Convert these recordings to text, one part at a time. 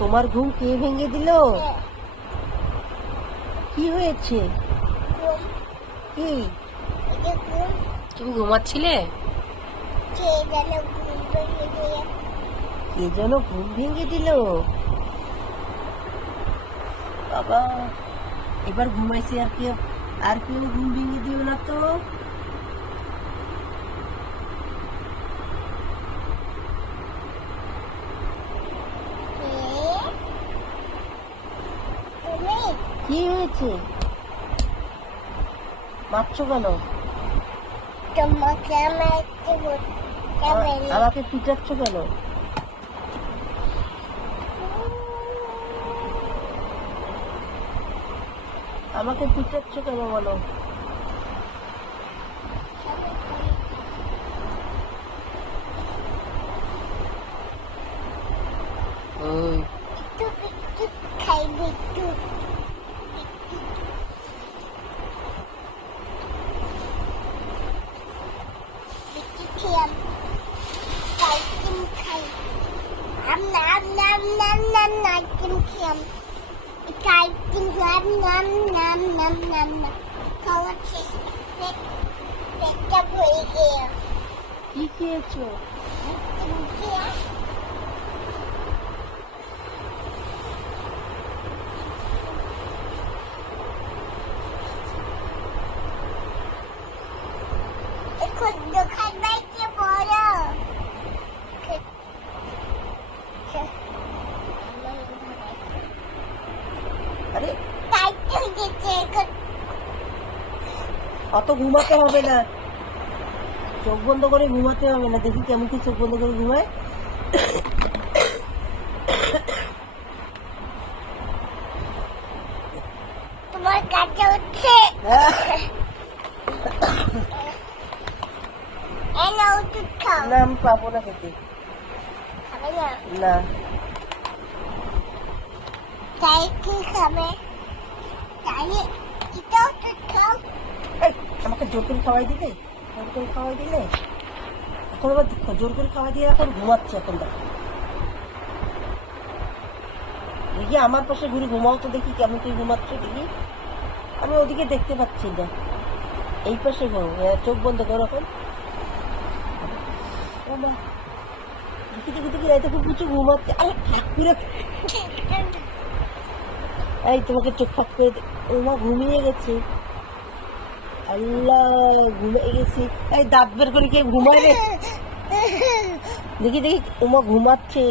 তোমার ঘুম কে ভেঙে দিল? কি হয়েছে? কি? তুমি ঘুমাচ্ছিলে? কে যেন ঘুম ভেঙে দিল? বাবা, এবার ঘুমাইছে আর কেউ আর কেউ ঘুম ভেঙে দিও না তো। কি হয়েছে মারছো কেন? আমাকে পিটাচ্ছ কেন? আমাকে পিটাচ্ছ কেন বলো? খাইবে একটু। নাম আইসক্রিম খেয়াম এটা আইসক্রিম নাম নাম নাম নাম নাম নাম খাওয়া শেষ পেট পেটটা ভরে গেল কি খেয়েছো অত ঘুমাতে হবে না। চোখ বন্ধ করে ঘুমাতে হবে না। দেখি কেমন কি চোখ বন্ধ করে ঘুমায়। তোমার কাছে খাও। না আমি পাবো না খেতে। না? না। তাই কি খাবে তাই এটা ওষুধ খাও এই, আমাকে জোর করে খাওয়াই দিলে? জোর করে খাওয়াই দিলে? এখন আবার জোর করে খাওয়াই দিয়ে এখন ঘুমাচ্ছে এখন দেখো। দেখি আমার পাশে ঘুরে, ঘুমাও তো দেখি কেমন তুই ঘুমাচ্ছ দেখি। আমি ওদিকে দেখতে পাচ্ছি না। এই পাশে ঘুমো চোখ বন্ধ করো এখন। দেখি দেখি দেখি রাইতে খুব কিছু ঘুমাচ্ছে। আরে ফাঁক করে এই তোমাকে চোখ ফাঁক করে মা ঘুমিয়ে গেছে। আল্লাহ, ঘুমিয়ে গেছি। এই দাঁত বের করে কে ঘুমায় দেখি দেখি ওমা ঘুমাচ্ছে।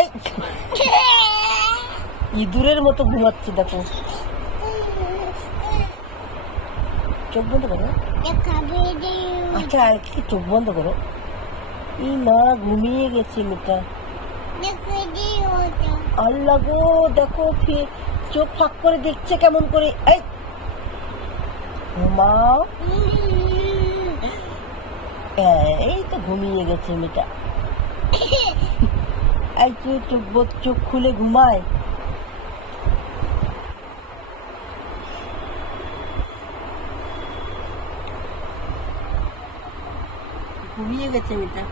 এই, ইঁদুরের মতো ঘুমাচ্ছে, দেখো। চোখ বন্ধ করো। আচ্ছা আর কি চোখ বন্ধ করো? ই মা, ঘুমিয়ে গেছে মেয়েটা। আল্লাহ গো, দেখো চোখ ফাঁক করে দেখছে কেমন করে। এই মা এই তো ঘুমিয়ে গেছে মেয়েটা। এই তুই চোখ চোখ খুলে ঘুমায়। ঘুমিয়ে গেছে মেয়েটা।